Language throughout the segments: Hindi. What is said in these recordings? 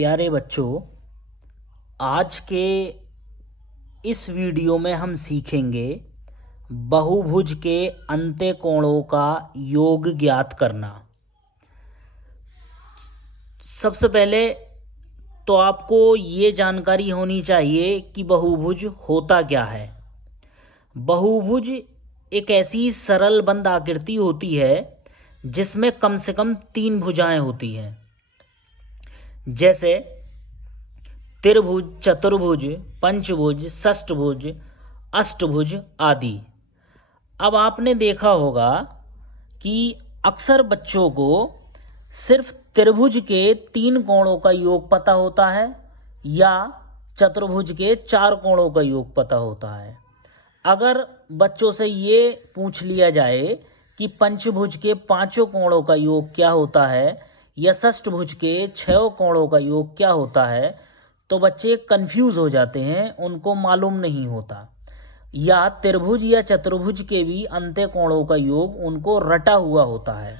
प्यारे बच्चों, आज के इस वीडियो में हम सीखेंगे बहुभुज के अंत्यकोणों का योग ज्ञात करना। सबसे पहले तो आपको ये जानकारी होनी चाहिए कि बहुभुज होता क्या है। बहुभुज एक ऐसी सरल बंद आकृति होती है जिसमें कम से कम 3 भुजाएं होती हैं, जैसे त्रिभुज, चतुर्भुज, पंचभुज, षष्ठभुज, अष्टभुज आदि। अब आपने देखा होगा कि अक्सर बच्चों को सिर्फ त्रिभुज के 3 कोणों का योग पता होता है या चतुर्भुज के 4 कोणों का योग पता होता है। अगर बच्चों से ये पूछ लिया जाए कि पंचभुज के 5 कोणों का योग क्या होता है या षष्ठभुज के 6 कोणों का योग क्या होता है, तो बच्चे कंफ्यूज हो जाते हैं, उनको मालूम नहीं होता। या त्रिभुज या चतुर्भुज के भी अंत्य कोणों का योग उनको रटा हुआ होता है।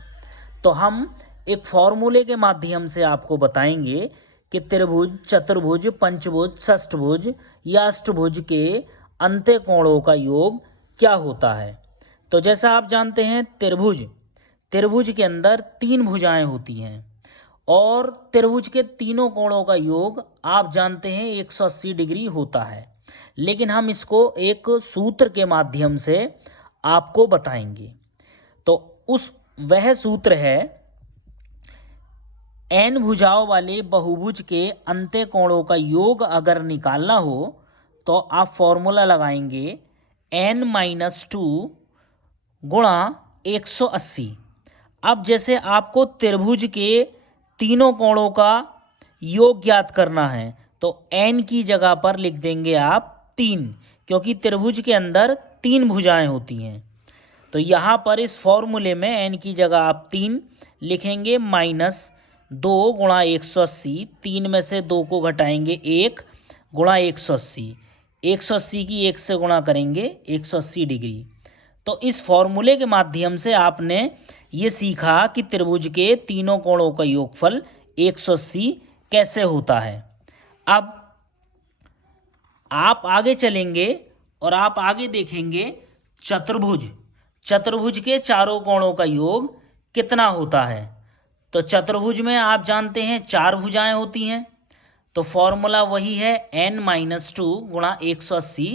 तो हम एक फॉर्मूले के माध्यम से आपको बताएंगे कि त्रिभुज, चतुर्भुज, पंचभुज, षष्ठभुज या अष्टभुज के अंत्य कोणों का योग क्या होता है। तो जैसा आप जानते हैं, त्रिभुज के अंदर 3 भुजाएं होती हैं और त्रिभुज के तीनों कोणों का योग आप जानते हैं 180 डिग्री होता है। लेकिन हम इसको एक सूत्र के माध्यम से आपको बताएंगे। तो वह सूत्र है, n भुजाओं वाले बहुभुज के अंत्य कोणों का योग अगर निकालना हो तो आप फॉर्मूला लगाएंगे n-2 गुणा 180। अब जैसे आपको त्रिभुज के तीनों कोणों का योग ज्ञात करना है तो n की जगह पर लिख देंगे आप 3, क्योंकि त्रिभुज के अंदर 3 भुजाएं होती हैं। तो यहाँ पर इस फॉर्मूले में n की जगह आप 3 लिखेंगे, -2 गुणा 180, 3 में से 2 को घटाएंगे 1 गुणा 180, 180 की 1 से गुणा करेंगे 180 डिग्री। तो इस फॉर्मूले के माध्यम से आपने ये सीखा कि त्रिभुज के तीनों कोणों का योगफल 180 कैसे होता है। अब आप आगे चलेंगे और आप आगे देखेंगे चतुर्भुज के चारों कोणों का योग कितना होता है। तो चतुर्भुज में आप जानते हैं 4 भुजाएं होती हैं, तो फॉर्मूला वही है n-2 गुणा 180।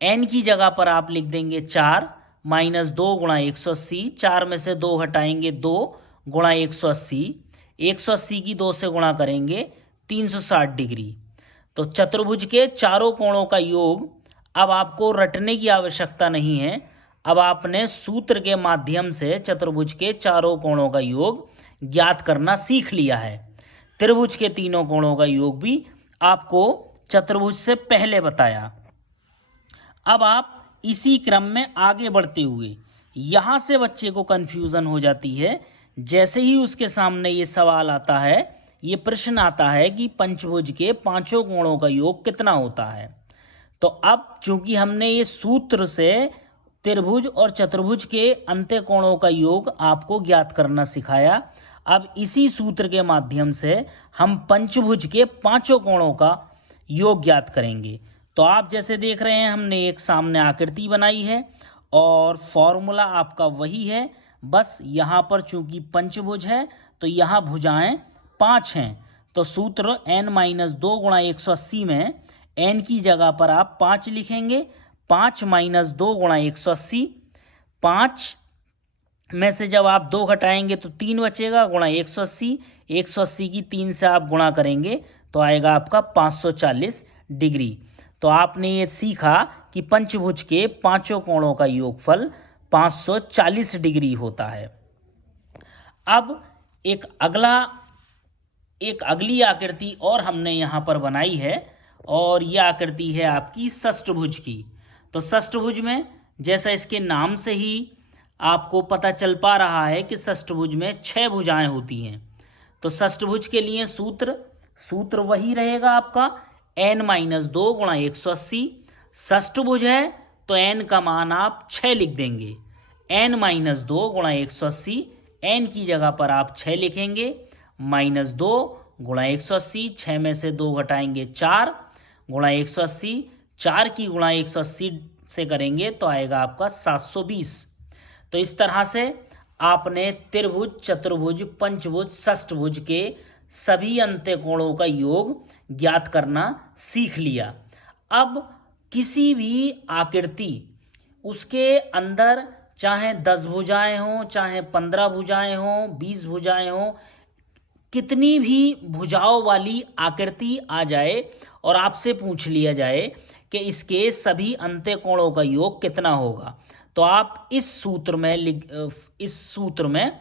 n की जगह पर आप लिख देंगे 4, -2 गुणा 180, 4 में से 2 हटाएंगे 2 गुणा 180, 180 की 2 से गुणा करेंगे 360 डिग्री। तो चतुर्भुज के चारों कोणों का योग अब आपको रटने की आवश्यकता नहीं है, अब आपने सूत्र के माध्यम से चतुर्भुज के चारों कोणों का योग ज्ञात करना सीख लिया है। त्रिभुज के तीनों कोणों का योग भी आपको चतुर्भुज से पहले बताया। अब आप इसी क्रम में आगे बढ़ते हुए, यहाँ से बच्चे को कन्फ्यूज़न हो जाती है। जैसे ही उसके सामने ये सवाल आता है, ये प्रश्न आता है कि पंचभुज के 5 कोणों का योग कितना होता है, तो अब चूंकि हमने ये सूत्र से त्रिभुज और चतुर्भुज के अंत्य कोणों का योग आपको ज्ञात करना सिखाया, अब इसी सूत्र के माध्यम से हम पंचभुज के 5 कोणों का योग ज्ञात करेंगे। तो आप जैसे देख रहे हैं, हमने एक सामने आकृति बनाई है और फॉर्मूला आपका वही है, बस यहाँ पर चूंकि पंचभुज है तो यहाँ भुजाएं 5 हैं। तो सूत्र n-2 गुणा 180 में n की जगह पर आप 5 लिखेंगे, 5 - 2 गुणा 180, 5 में से जब आप 2 घटाएंगे तो 3 बचेगा गुणा 180, 180 की 3 से आप गुणा करेंगे तो आएगा आपका 540 डिग्री। तो आपने ये सीखा कि पंचभुज के 5 कोणों का योगफल 540 डिग्री होता है। अब एक अगली आकृति और हमने यहाँ पर बनाई है और यह आकृति है आपकी षष्ठभुज की। तो षष्ठभुज में जैसा इसके नाम से ही आपको पता चल पा रहा है कि षष्ठभुज में 6 भुजाएं होती हैं। तो षष्ठभुज के लिए सूत्र वही रहेगा आपका n-2 गुणा 180। षष्ठभुज है तो n का मान आप 6 लिख देंगे, n-2 गुणा 180, n की जगह पर आप 6 लिखेंगे, -2 गुणा 180, 6 में से 2 घटाएंगे 4 गुणा 180, 4 की गुणा 180 से करेंगे तो आएगा आपका 720। तो इस तरह से आपने त्रिभुज, चतुर्भुज, पंचभुज, षष्ठभुज के सभी अंत्यकोणों का योग ज्ञात करना सीख लिया। अब किसी भी आकृति, उसके अंदर चाहे 10 भुजाएं हों, चाहे 15 भुजाएं हों, 20 भुजाएं हों, कितनी भी भुजाओं वाली आकृति आ जाए और आपसे पूछ लिया जाए कि इसके सभी अंत्यकोणों का योग कितना होगा, तो आप इस सूत्र में